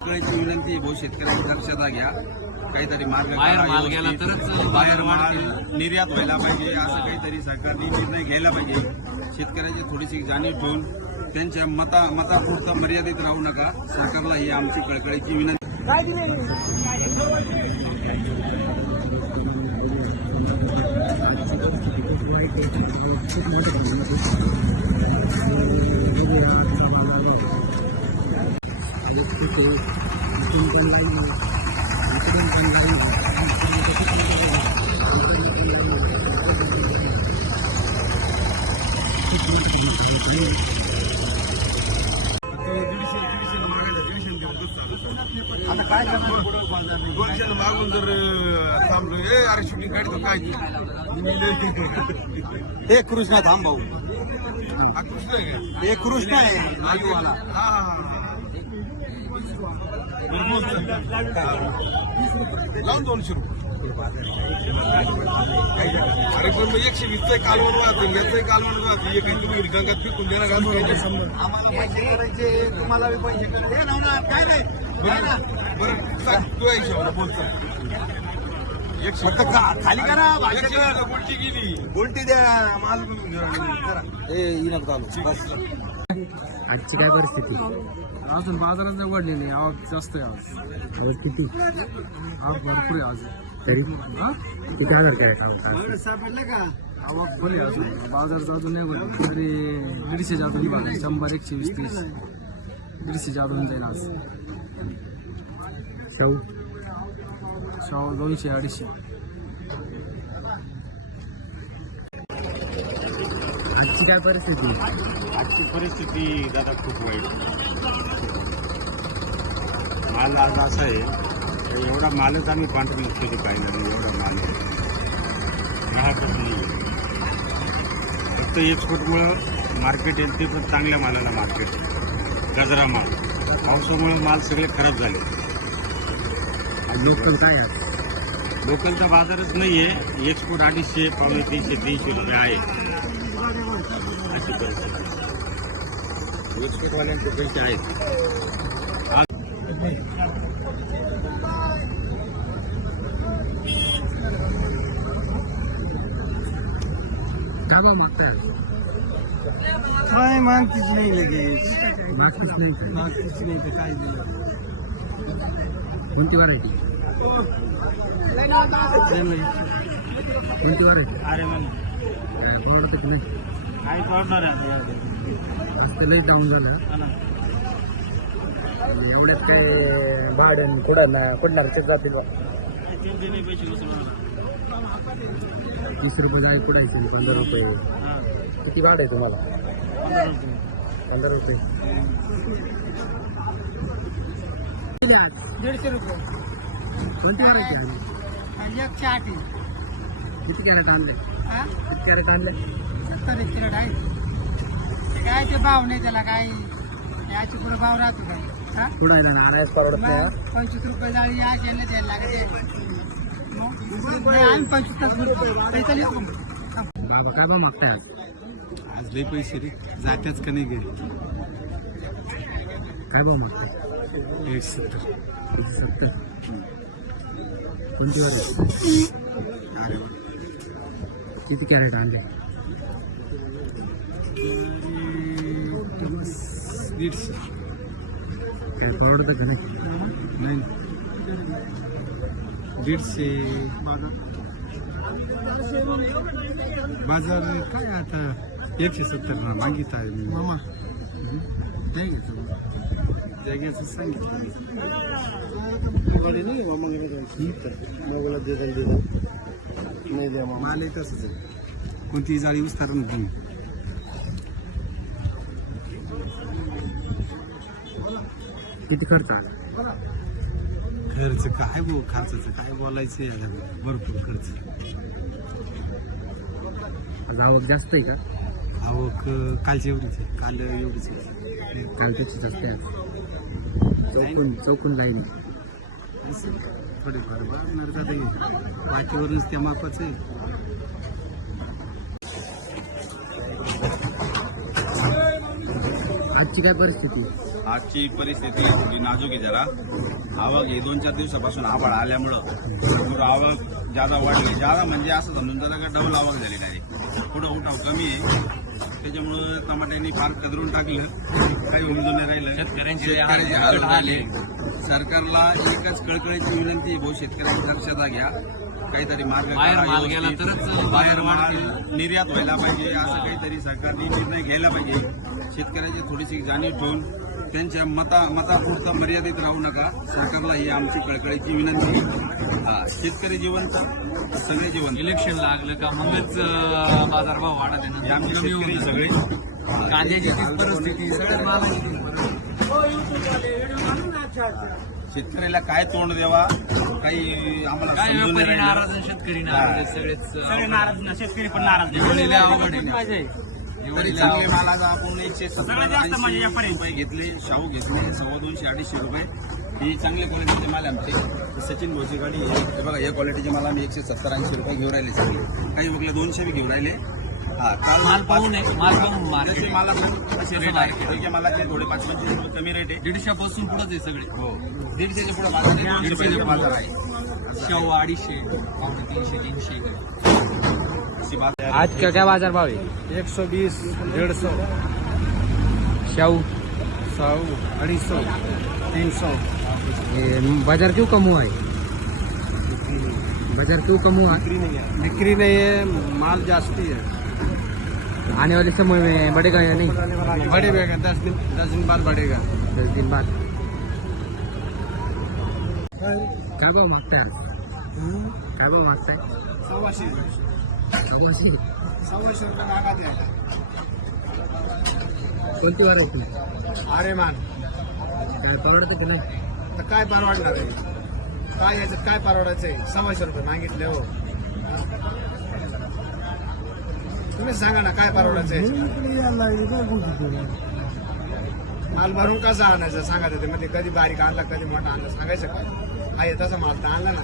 शेतकऱ्याची विनंती भाऊ शेतकऱ्यांची दक्षता घ्या. काहीतरी मार्ग बाहेर माल. गेला तरच बाहेर माल निर्यात व्हायला पाहिजे असं काहीतरी सरकारने निर्णय घ्यायला पाहिजे. शेतकऱ्याची थोडीशी जाणीव ठेवून त्यांच्या मता मतापुरतं मर्यादित राहू नका. सरकारला ही आमची कळकळीची विनंती. आता काय करणार? दोनशे मागून जर अं, थांबलो ए अरे शूटिंग काढतो काय हे कृष्णा थांब भाऊ. हा कृष्ण आहे? हे कृष्ण आहे. हा. लावून दोनशे रुपये. अरे पण मग एकशे वीसचं कालवण वाहतं याचं कालवण वाहतं एक तुम्ही गंगात पिकून द्यायला घालून आम्हाला पैसे करायचे तुम्हाला पैसे करायचे. काय नाही काय ना? बरं सांग तू या हिशोबाने बोल चल एकशे फक्त खा- खाली करा उलटी गेली. उलटी द्या माल करा. ए इनक चालू बस. आजची काय परिस्थिती? अजून बाजारात नाही वाढली नाही आवक जास्त आहे आज. किती? आवक भरपूर आहे आज. तरी? हा? किती हजार काय सापडलं का? आवक आहे अजून. बाजारात अजून नाही बोलली तरी दीडशेच्या अजून बघा शंभर एकशे वीस तीस. दीडशेच्या अजून जाईल आज. शाहू? शाव दोनशे अडीचशे. आजची काय परिस्थिती? आजची परिस्थिती दादा खूप वाईट. माल आज असा आहे एवढा मालच आम्ही कॉन्ट्रीब्युट केली पाहिजे नाही एवढा माल. ग्राहकच नाही. फक्त एक्सपोर्टमुळं मार्केट येईल ते पण चांगल्या मालाला मार्केट गजरा माल. पावसामुळे माल सगळे खराब झाले. लोकल काय आहे? लोकलचा बाजारच नाही आहे एक्सपोर्ट अडीचशे पावणे तीनशे तीनशे रुपये आहे. अशी परिस्थिती एक्सपोर्टवाल्यांचे पैसे आहेत काय भाव मागताय काय मागतीच नाही लगेच मागतीच नाही काय? मागतीच नाही तर काय नाही कोणती व्हरायटी कोणती व्हरायटी अरे मग काय परवडते की नाही काय करणार डाऊन झालं. एवढ्यात काय भाड्यान कुठं कुठणार ते जातील बा. वीस रुपये जाय कुठायचे पंधरा रुपये. किती भाड आहे तुम्हाला? पंधरा रुपये. दीडशे रुपये. कोणती आणली? एकशे आठ आहे. किती कॅरेट आणले? हा? किती कॅरेट आणले? सत्तर एक किलो आहे. ते काय ते भाव नाही त्याला काय. याची पुढे भाव राहतो काय? हा? मग पंचवीस रुपये जाळी या गेले द्यायला लागते. मग आम्ही पंचवीस पैसा लिहू. बाबा काय भाव मागताय आज. आज लई पैसे रे. जात्याच का नाही गेले काय भाव मागताय एक सत्तर सत्तर कोणती अरे वा. किती कॅरेट आणले? परवडतं का नाही नाही दीडशे बाजार काय आता? एकशे सत्तर ना मागित आहे मी. मामा. नाही घेतो जागेचं सांगितलं माल आहे तसंच आहे. कोणतीही जाळी उस्तार नाही किती खर्च आला? खर्च काय भाऊ खर्चाचं काय बोलायचं याला? भरपूर खर्च. आज आवक जास्त आहे का? आवक अं, कालची एवढीच आहे. काल एवढीच आहे. काल त्याची जास्त आहे आज. चौकून चौकून लाईन असं थोडेफार बघणार जाता. येईल वाटेवरूनच त्या मापाचं आहे. आजची काय परिस्थिती? आजची परिस्थिती थोडी नाजूक आहे जरा. आवक हे दोन चार दिवसापासून आभाळ आल्यामुळं त्यामुळं आवक जादा वाढली. जादा म्हणजे असं समजून जाता का डबल आवक झालेली आहे पुढं उठाव कमी आहे. त्याच्यामुळं टमाट्यांनी फार कदरून टाकलं. काही उमजून नाही राहिलं. शेतकऱ्यांचे हाल झाले. सरकारला एकच कळकळीची विनंती भाऊ शेतकऱ्यांची दक्षता घ्या. काहीतरी मार्ग बाहेर माल गेला तरच बाहेर माल निर्यात व्हायला पाहिजे. असं काहीतरी सरकारने निर्णय घ्यायला पाहिजे. शेतकऱ्याची थोडीशी जाणीव ठेवून त्यांच्या मता मतापुरता मर्यादित राहू नका. सरकारला ही आमची कळकळीची विनंती आहे. शेतकरी जिवंत सगळे जिवंत. इलेक्शन लागलं का? मगच अं, बाजारभाव वाढत आहे आमचे ना शेतकरी सगळे. कांद्याची परिस्थिती शेतकऱ्याला काय तोंड द्यावा? काही आम्हाला काय व्यापारी. नाराज शेतकरी नाराज आहेत, सगळेच. सगळे नाराज ना शेतकरी पण नाराज अवघड आहे. रुपये घेतले शाहू घेतले सव्वा दोनशे अडीचशे रुपये. ही चांगल्या क्वालिटीचे माल आहे आमचे. सचिन आहे. हे बघा या क्वालिटीचे माल आम्ही एकशे सत्तर ऐंशी रुपये घेऊन राहिले सगळे. काही बघले दोनशे बी घेऊन राहिले. हा माल पाहून माल पाहून. जसे माला रेट आहे. वेगळ्या मालाचे थोडे पाच पंचवीस रुपये कमी रेट आहे. दीडशेपासून पुढंच आहे सगळे. हो. दीडशेच्या पुढे बाजार आहे, बाजार आहे. शाहू अडीचशे पावणे तीनशे तीनशे. आज का क्या बाजार भाव है एक सौ बीस डेढ़ सौ शाहू सौ अढ़ी सौ तीन सौ बाजार क्यों कम हुआ है बाजार क्यों कम हुआ है बिक्री नहीं है माल जास्ती है आने वाले समय में बढ़ेगा या नहीं? बढ़ेगा दस दिन दस दिन बाद बढ़ेगा. दस दिन बाद। काय भाव मागताय काय भाव मागताय सव्वाशे सव्वाशे रुपये द्यायला कोणती अरे मान काय परवडतं की नाही तर काय परवडणार आहे? काय याच्यात काय परवडायचं आहे? सव्वाशे रुपये मागितले हो. तुम्ही सांगा ना काय परवडायचं आहे? माल भरून कसा आणायचा? सांगा ते मध्ये कधी बारीक आणला कधी मोठा आणला सांगायचं काय आहे तसा माल तर आणला ना.